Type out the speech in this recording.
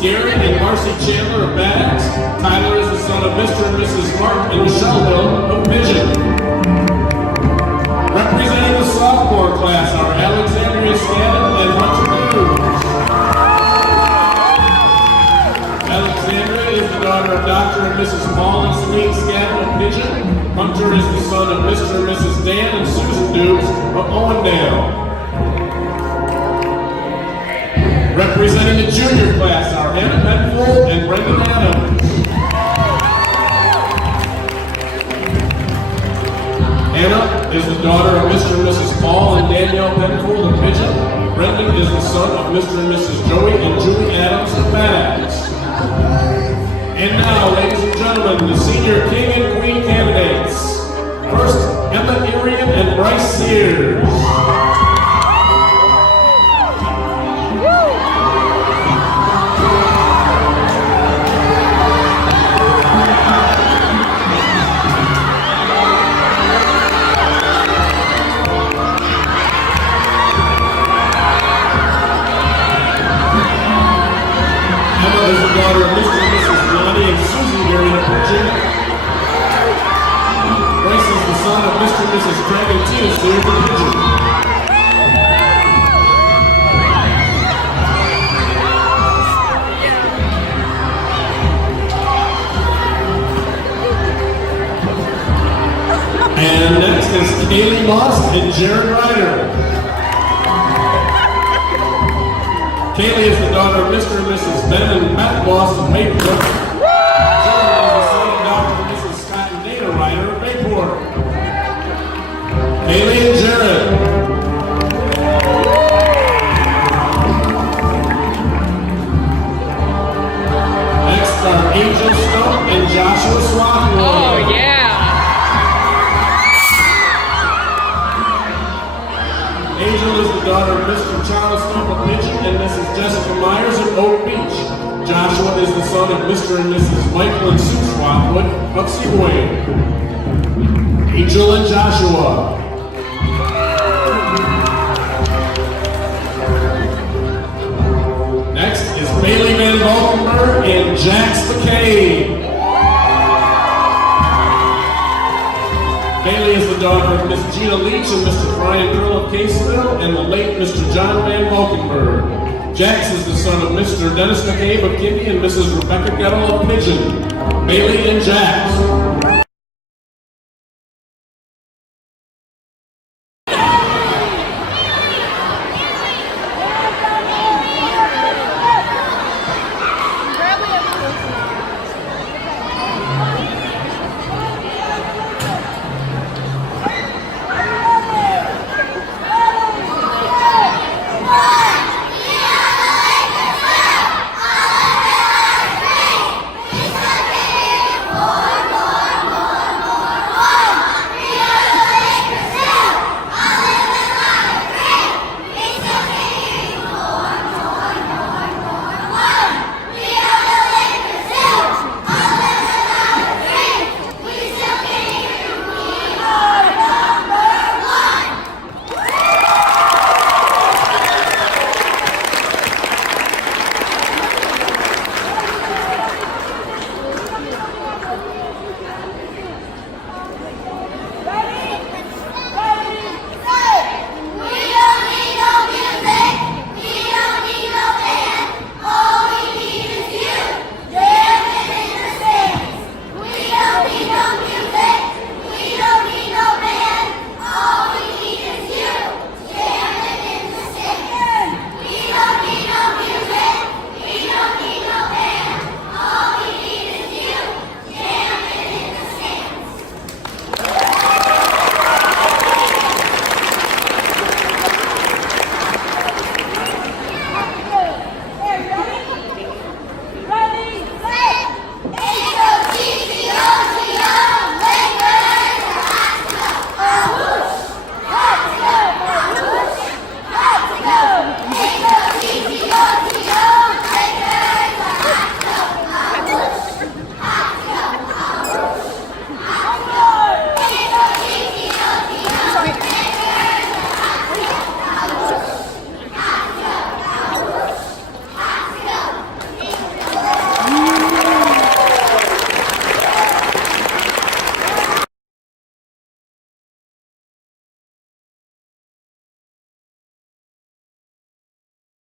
Gary and Marcy Chandler of Bad Axe. Tyler is the son of Mr. and Mrs. Mark and Michelle Hill of Pigeon. Representing the sophomore class are Alexandria Scanlon and Hunter Hughes. Alexandria is the daughter of Dr. and Mrs. Paul and Celine Scanlon of Pigeon. Hunter is the son of Mr. and Mrs. Dan and Susan Dukes of Owendale. Representing the junior class are Hannah Penfold and Brendan Adams. Hannah is the daughter of Mr. and Mrs. Paul and Danielle Penfold of Pigeon. Brendan is the son of Mr. and Mrs. Joey and Julie Adams of Bad Axe. And now, ladies and gentlemen, the senior king and queen candidates. First, Emma Irian and Bryce Sears. Emma is the daughter of Mr. and Mrs. Lonnie and Susan Gary of Virginia. Bryce is the son of Mr. and Mrs. Craig and Tina Sears of Pigeon. And next is Kaylee Moss and Jared Ryder. Kaylee is the daughter of Mr. and Mrs. Ben and Matt Moss of Mayport. Jared is the son of Dr. and Mrs. Scott and Dana Ryder of Mayport. Kaylee and Jared. Next are Angel Stone and Joshua Swathmore. Oh, yeah. Angel is the daughter of Mr. Charles Stone of Pigeon and Mrs. Jessica Myers of Oak Beach. Joshua is the son of Mr. and Mrs. Michael and Sue Swathwood of Seaboy. Angel and Joshua. Next is Bailey Van Valkenburg and Jax McCabe. Bailey is the daughter of Miss Gina Leach and Mr. Brian Pearl of Caseville and the late Mr. John Van Valkenburg. Jax is the son of Mr. Dennis McCabe of Kindy and Mrs. Rebecca Gettle of Pigeon. Bailey and Jax.